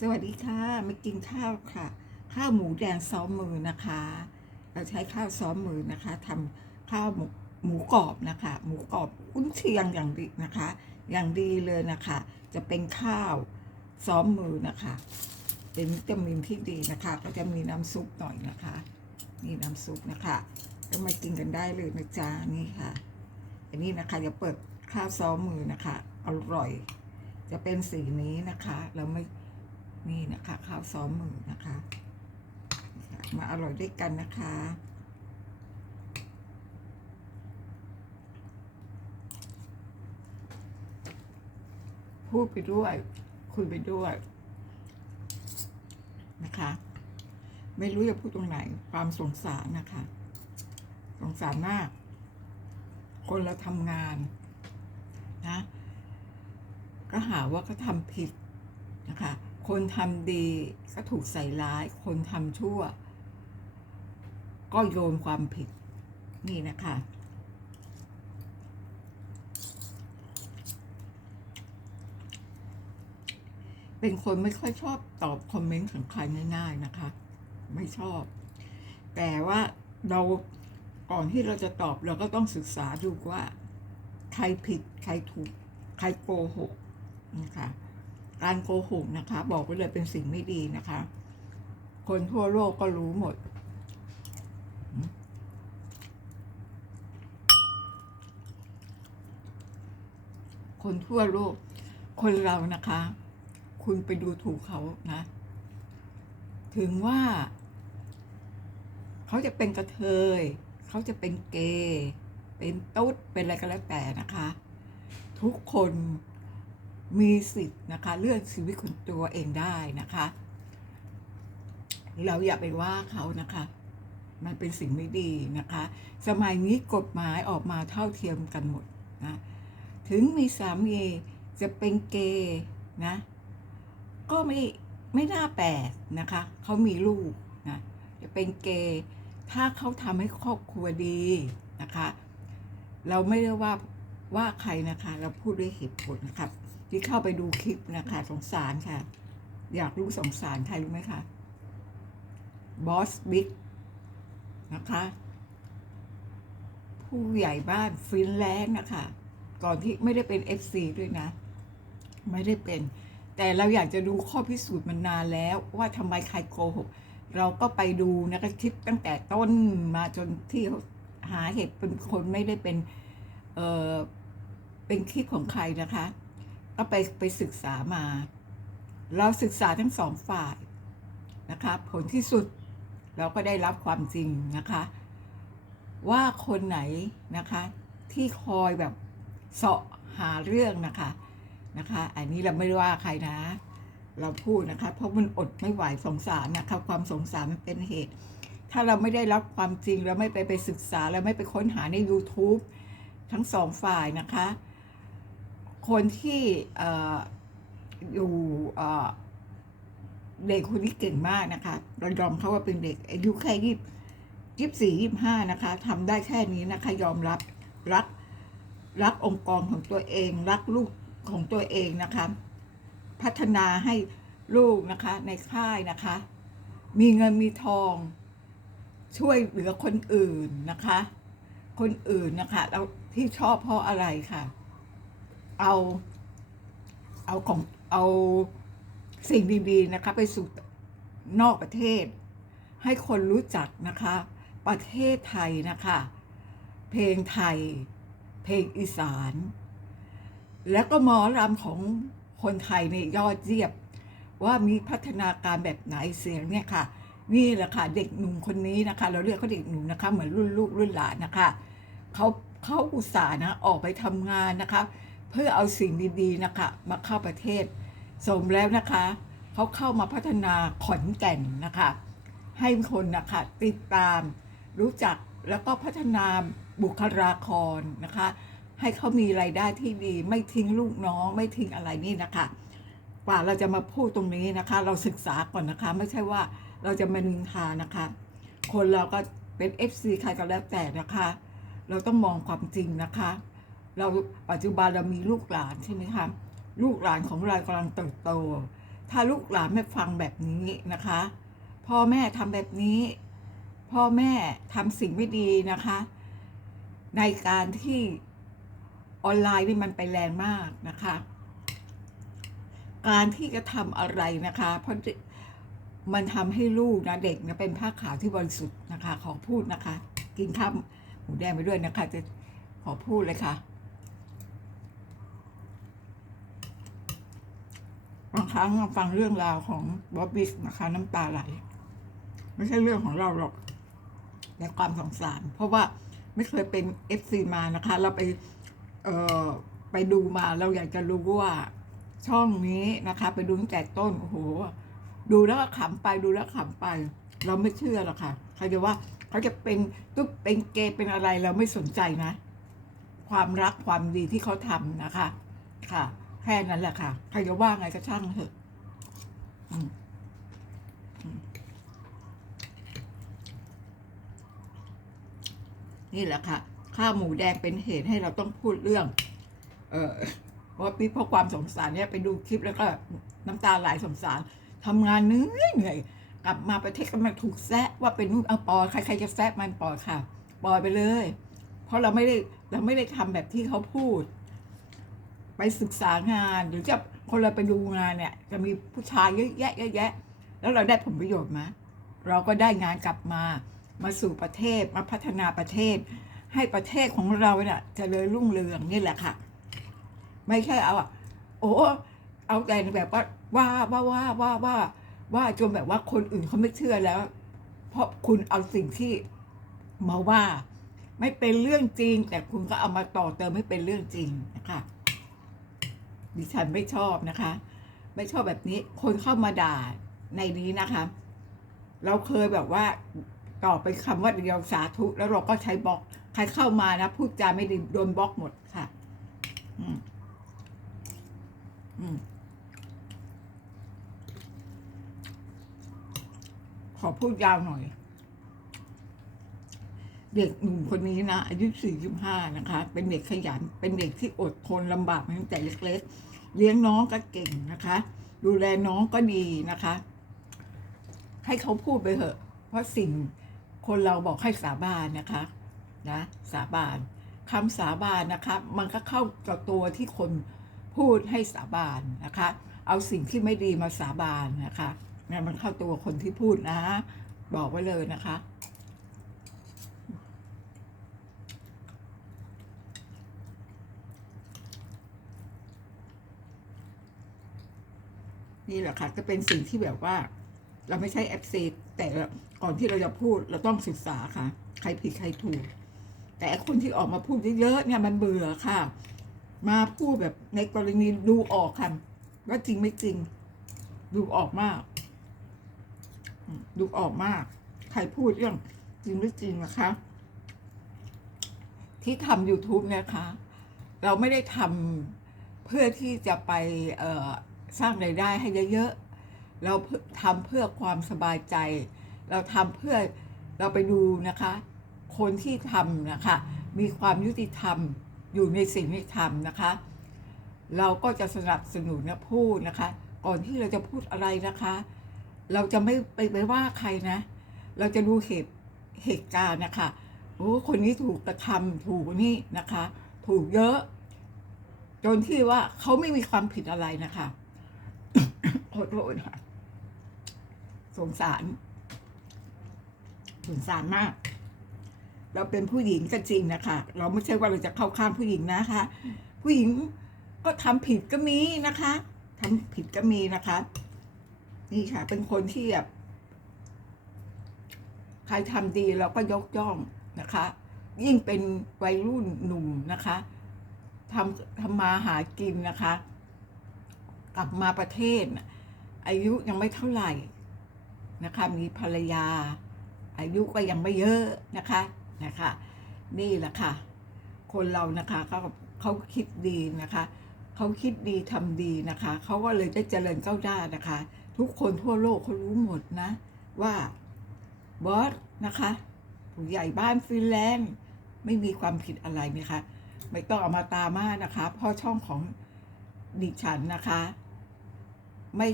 สวัสดีค่ะมากินข้าวค่ะ ข้าวหมูแดงซ้อมมือนะคะ เราใช้ข้าวซ้อมมือนะคะทำข้าวหมูหมูกรอบนะคะ หมูกรอบกุ้นเชียงอย่างดีนะคะ อย่างดีเลยนะคะ จะเป็นข้าวซ้อมมือนะคะ เป็นวิตามินที่ดีนะคะ ก็จะมีน้ำซุปหน่อยนะคะนี่น้ำซุปนะคะก็มากินกันได้เลยนะจ๊ะนี่ค่ะ อันนี้นะคะจะเปิดข้าวซ้อมมือนะคะ อร่อย จะเป็นสีนี้นะคะเราไม่ นี่นะคะข้าวซ้อมมือนะคะ มาอร่อยด้วยกันนะคะพูดไปด้วย คุยไปด้วยนะคะ ไม่รู้จะพูดตรงไหน ความสงสารนะคะ สงสารมาก คนเราทำงานนะ ก็หาว่าเขาทำผิดนะคะ คนทำดีก็ถูกใส่ร้าย คนทำชั่ว ก็โยนความผิดนี่นะคะ เป็นคนไม่ค่อยชอบตอบคอมเมนต์ของใครง่ายๆนะคะ ไม่ชอบ แต่ว่าเราก่อนที่เราจะตอบเราก็ต้องศึกษาดูว่า ใครผิดใครถูก ใครโกหกนะคะ การโกหกนะคะ บอกไว้เลยเป็นสิ่งไม่ดีนะคะ คนทั่วโลกก็รู้หมด คนทั่วโลก คนเรานะคะ คุณไปดูถูกเขานะ ถึงว่า เขาจะเป็นกระเทย เขาจะเป็นเกย์ เป็นตุ๊ด เป็นอะไรก็แล้วแต่นะคะ ทุกคน มีสิทธิ์นะคะ เลือกชีวิตของตัวเองได้นะคะ เราอย่าไปว่าเขานะคะ มันเป็นสิ่งไม่ดีนะคะ สมัยนี้กฎหมายออกมาเท่าเทียมกันหมดนะถึงมีสามีจะเป็นเกย์นะ ก็ไม่ไม่น่าแปลกนะคะ เขามีลูกนะจะเป็นเกย์ถ้าเขาทำให้ครอบครัวดีนะคะ เราไม่ได้ว่าว่าใครนะคะ เราพูดด้วยเหตุผลนะครับ ที่เข้าไปดูคลิปนะคะสงสารค่ะ อยากรู้สงสารใครรู้ไหมคะบอสบิ๊กนะคะ ผู้ใหญ่บ้านฟินแลนด์นะคะ ก่อนที่ไม่ได้เป็น FC ด้วยนะ ไม่ได้เป็น แต่เราอยากจะดูข้อพิสูจน์มันนานแล้ว ว่าทำไมใครโกหกเราก็ไปดูนะคะคลิปตั้งแต่ต้นมาจนที่หาเหตุเป็นคนไม่ได้เป็น เออเป็นคลิปของใครนะคะ ก็ไปไปศึกษามา เราศึกษาทั้งสองฝ่ายนะคะผลที่สุดเราก็ได้รับความจริงนะคะ ว่าคนไหนนะคะที่คอยแบบเสาะหาเรื่องนะคะนะคะ อันนี้เราไม่ว่าใครนะ เราพูดนะคะ เพราะมันอดไม่ไหวสงสารนะคะความสงสารมันเป็นเหตุ ถ้าเราไม่ได้รับความจริงเราไม่ไปไปศึกษาเราไม่ไปค้นหาใน YouTube ทั้งสองฝ่ายนะคะ คนที่อ,อยู่เด็กคนนี้เก่งมากนะคะเรายอมเขาว่าเป็นเด็กอายุแค่ยี่ยี่สี่ยี่ห้านะคะทำได้แค่นี้นะคะ ยอมรับรักรักองค์กรของตัวเอง รักลูกของตัวเองนะคะ พัฒนาให้ลูกนะคะในค่ายนะคะ มีเงินมีทอง ช่วยเหลือคนอื่นนะคะ คนอื่นนะคะเราที่ชอบเพราะอะไรค่ะ เอา เอาของเอาสิ่งดีๆนะคะไปสู่นอกประเทศ ให้คนรู้จักนะคะ ประเทศไทยนะคะ เพลงไทย เพลงอีสาน แล้วก็หมอรำของคนไทยเนี่ยยอดเยี่ยมว่ามีพัฒนาการแบบไหนเสียงเนี่ยค่ะ นี่แหละค่ะเด็กหนุ่มคนนี้นะคะ เราเรียกเขาเด็กหนุ่มนะคะ เหมือนรุ่นลูกรุ่นหลานนะคะเขาเขาอุตส่าห์นะออกไปทำงานนะคะ เพื่อเอาสิ่งดีๆนะคะมาเข้าประเทศ สมแล้วนะคะเขาเข้ามาพัฒนาขอนแก่นนะคะ ให้คนนะคะติดตาม รู้จักแล้วก็พัฒนาบุคลากรนะคะ ให้เขามีไรายได้ที่ดีไม่ทิ้งลูกน้องไม่ทิ้งอะไรนี่นะคะกว่าเราจะมาพูดตรงนี้นะคะ เราศึกษาก่อนนะคะ ไม่ใช่ว่าเราจะมานินทานะคะ คนเราก็เป็น FC ใครก็แล้วแต่นะคะ เราต้องมองความจริงนะคะ เราปัจจุบันเรามีลูกหลานใช่ไหมคะลูกหลานของเรากำลังเติบโตทาลูกหลานไมาฟังแบบนี้นะคะ พ่อแม่ทำแบบนี้ พ่อแม่ทำสิ่งไม่ดีนะคะ ในการที่ออนไลน์นี่มันไปแรงมากนะคะ การที่จะทำอะไรนะคะ เพราะมันทำให้ลูกนะเด็กนะเป็นผ้าขาวที่บริสุทธิ์นะคะ ขอพูดนะคะ กินข้าวหมูแดงไปด้วยนะคะ จะขอพูดเลยค่ะ บางครั้งฟังเรื่องราวของบ๊อบบี้นะคะน้ำตาไหล ไม่ใช่เรื่องของเราหรอกแต่ความสงสาร เพราะว่าไม่เคยเป็นเอฟซีมานะคะ เราไปเอ่อไปดูมาเราอยากจะรู้ว่าช่องนี้นะคะ ไปดูตั้งแต่ต้นโอ้โหดูแล้วก็ขำไปดูแล้วขำไป เราไม่เชื่อหรอกค่ะใครจะว่าเขาจะเป็นตุ๊บเป็นเกย์เป็นอะไรเราไม่สนใจนะ ความรักความดีที่เขาทำนะคะ ค่ะ แค่นั้นแหละค่ะ ใครจะว่าไงก็ช่างเถอะนี่แหละค่ะ ข้าวหมูแดงเป็นเหตุให้เราต้องพูดเรื่อง เออเพราะพี่เพราะความสงสารเนี่ยไปดูคลิปแล้วก็น้ำตาไหลสงสารทำงานเหนื่อยเหนื่อยกลับมาประเทศก็มาถูกแซะว่าเป็นนู่นเอาปอยใครๆจะแซะมันปอยค่ะ ปอยไปเลย เพราะเราไม่ได้เราไม่ได้ทำแบบที่เขาพูด ไปศึกษางานหรือจะคนเราไปดูงานเนี่ย จะมีผู้ชายเยอะแยะเยอะแยะ แล้วเราได้ผลประโยชน์ไหมเราก็ได้งานกลับมามาสู่ประเทศมาพัฒนาประเทศ ให้ประเทศของเราเนี่ยเจริญรุ่งเรืองนี่แหละค่ะ ไม่ใช่เอาอะโอ้เอาแต่แบบว่าว่าว่าว่าว่าว่าว่าจนแบบว่าคนอื่นเขาไม่เชื่อแล้ว เพราะคุณเอาสิ่งที่มาว่า ไม่เป็นเรื่องจริง แต่คุณก็เอามาต่อเติมให้เป็นเรื่องจริงนะคะ ดิฉันไม่ชอบนะคะ ไม่ชอบแบบนี้ คนเข้ามาด่าในนี้นะคะ เราเคยแบบว่าต่อไปคำว่าเดียวสาธุ แล้วเราก็ใช้บล็อก ใครเข้ามานะพูดจาไม่ดีโดนบล็อกหมดค่ะอืมอืมขอพูดยาวหน่อย เด็กหนุ่มคนนี้นะอายุ45นะคะ เป็นเด็กขยัน เป็นเด็กที่อดทนลำบากมาตั้งแต่เล็กๆ เลี้ยงน้องก็เก่งนะคะ ดูแลน้องก็ดีนะคะ ให้เขาพูดไปเถอะ เพราะสิ่งคนเราบอกให้สาบานนะคะนะสาบานคำสาบานนะคะมันก็เข้ากับตัวที่คนพูดให้สาบานนะคะ เอาสิ่งที่ไม่ดีมาสาบานนะคะเนี่ยมันเข้าตัวคนที่พูดนะ บอกไว้เลยนะคะ นี่แหละค่ะจะเป็นสิ่งที่แบบว่า เราไม่ใช่แอปซีแต่ก่อนที่เราจะพูดเราต้องศึกษาค่ะ ใครผิดใครถูก แต่คนที่ออกมาพูดเยอะๆเนี่ยมันเบื่อค่ะ มาพูดแบบในกรณีดูออกค่ะว่าจริงไม่จริง ดูออกมาก ดูออกมาก ใครพูดเรื่องจริงไม่จริงนะคะ ที่ทำ YouTube เนะคะ เราไม่ได้ทำเพื่อที่จะไปเอ่อ สร้างรายได้ให้เยอะๆ เราทำเพื่อความสบายใจ เราทำเพื่อเราไปดูนะคะ คนที่ทำนะคะ มีความยุติธรรมอยู่ในสิ่งที่ทำนะคะ เราก็จะสนับสนุนนะพูดนะคะ ก่อนที่เราจะพูดอะไรนะคะ เราจะไม่ไปไปว่าใครนะ เราจะดูเหตุเหตุการณ์นะคะโอ้คนนี้ถูกกระทำถูกนี่นะคะ ถูกเยอะ จนที่ว่าเขาไม่มีความผิดอะไรนะคะ ขอโทษค่ะสงสาร สงสารมาก เราเป็นผู้หญิงก็จริงนะคะ เราไม่ใช่ว่าเราจะเข้าข้างผู้หญิงนะคะ ผู้หญิงก็ทำผิดก็มีนะคะทำผิดก็มีนะคะ นี่ค่ะ เป็นคนที่แบบใครทำดีเราก็ยกย่องนะคะ ยิ่งเป็นวัยรุ่นหนุ่มนะคะทำทำมาหากินนะคะ กลับมาประเทศนะ อายุยังไม่เท่าไหร่นะคะ มีภรรยา อายุก็ยังไม่เยอะนะคะนะคะ นี่แหละค่ะ คนเรานะคะเขาเขาคิดดีนะคะ เขาคิดดีทำดีนะคะ เขาก็เลยได้เจริญก้าวหน้านะคะ ทุกคนทั่วโลกเขารู้หมดนะ ว่าบอสนะคะผู้ใหญ่บ้านฟินแลนด์ไม่มีความผิดอะไรนะคะ ไม่ต้องเอามาตามานะคะเพราะช่องของดิฉันนะคะ ไม่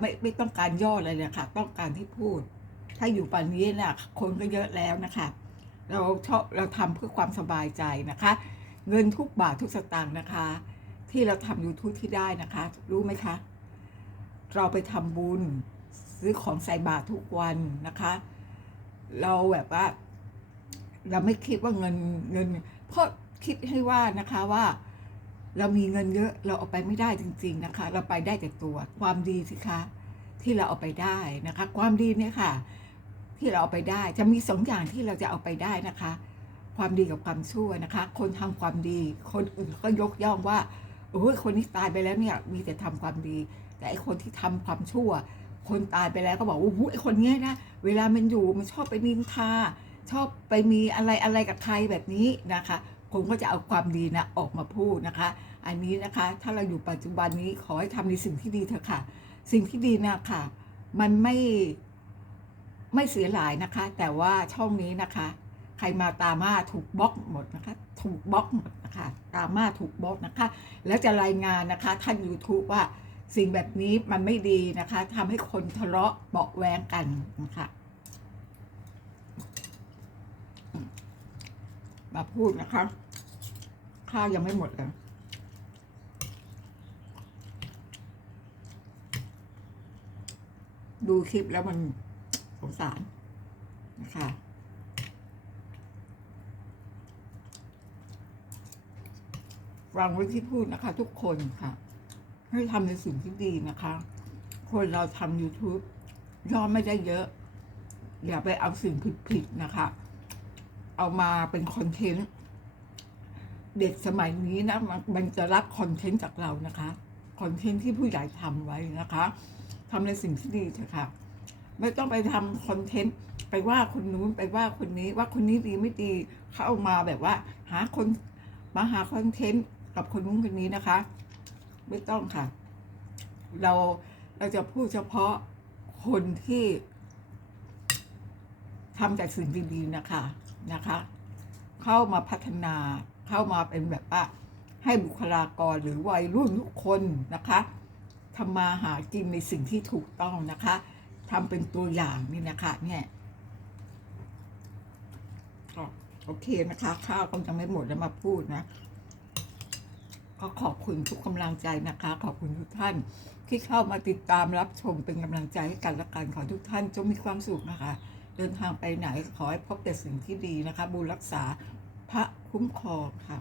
ไม่ไม่ต้องการยออะไรเลยค่ะต้องการที่พูด ถ้าอยู่ป่านนี้น่ะคนก็เยอะแล้วนะคะ เราชอบเราทำเพื่อความสบายใจนะคะ เงินทุกบาททุกสตางค์นะคะ ที่เราทำ YouTube ที่ได้นะคะ รู้ไหมคะ เราไปทำบุญซื้อของใส่บาตรทุกวันนะคะ เราแบบว่า เราไม่คิดว่าเงินเงิน เพราะคิดให้ว่านะคะว่า เรามีเงินเยอะเราเอาไปไม่ได้จริง ๆนะคะ เราไปได้แต่ตัวความดีสิคะที่เราเอาไปได้นะคะ ความดีเนี่ยค่ะ ที่เราเอาไปได้จะมีสองอย่างที่เราจะเอาไปได้นะคะ ความดีกับความชั่วนะคะ คนทำความดี คนอื่นก็ยกย่องว่าโอ้ยคนที่ตายไปแล้วเนี่ยมีแต่ทำความดี แต่ไอคนที่ทำความชั่ว คนตายไปแล้วก็บอกว่าโอ้โหไอคนเนี้ยนะเวลามันอยู่มันชอบไปนินทาชอบไปมีอะไรอะไรกับใครแบบนี้นะคะ ผมก็จะเอาความดีนะออกมาพูดนะคะ อันนี้นะคะถ้าเราอยู่ปัจจุบันนี้ขอให้ทำในสิ่งที่ดีเถอะค่ะ สิ่งที่ดีนะค่ะ มันไม่ไม่เสียหลายนะคะ แต่ว่าช่องนี้นะคะ ใครมาตามาถูกบล็อกหมดนะคะ ถูกบล็อกหมดนะคะ ตามมาถูกบล็อกนะคะ แล้วจะรายงานนะคะท่าน YouTube ว่าสิ่งแบบนี้มันไม่ดีนะคะทำให้คนทะเลาะเบาะแวงกันนะคะ มาพูดนะคะ ข้าวยังไม่หมดเลยดูคลิปแล้วมันสงสารนะคะ ฟังไว้ที่พูดนะคะ ทุกคนค่ะ ให้ทำในสิ่งที่ดีนะคะ คนเราทำ YouTube ยอดไม่ได้เยอะ อย่าไปเอาสิ่งผิดๆนะคะ เอามาเป็นคอนเทนต์เด็กสมัยนี้นะมันจะรับคอนเทนต์จากเรานะคะคอนเทนต์ที่ผู้ใหญ่ทำไว้นะคะทำในสิ่งที่ดีเถอะค่ะ ไม่ต้องไปทำคอนเทนต์ไปว่าคนนู้นไปว่าคนนี้ว่าคนนี้ดีไม่ดีเขาเอามาแบบว่า หาคนมาหาคอนเทนต์กับคนนู้นคนนี้นะคะ ไม่ต้องค่ะ เราเราจะพูดเฉพาะคนที่ทำแต่สิ่งดีๆนะคะ นะคะ เข้ามาพัฒนาเข้ามาเป็นแบบว่าให้บุคลากรหรือวัยรุ่นทุกคนนะคะทำมาหากินในสิ่งที่ถูกต้องนะคะทำเป็นตัวอย่างนี่นะคะเนี่ยโอเคนะคะ ข้าวก็จะไม่หมดแล้วมาพูดนะก็ขอบคุณทุกกำลังใจนะคะ ขอบคุณทุกท่านที่เข้ามาติดตามรับชมเป็นกำลังใจให้กันและกันขอทุกท่านจงมีความสุขนะคะ เดินทางไปไหนขอให้พบแต่สิ่งที่ดีนะคะ บุญรักษาพระคุ้มครองค่ะ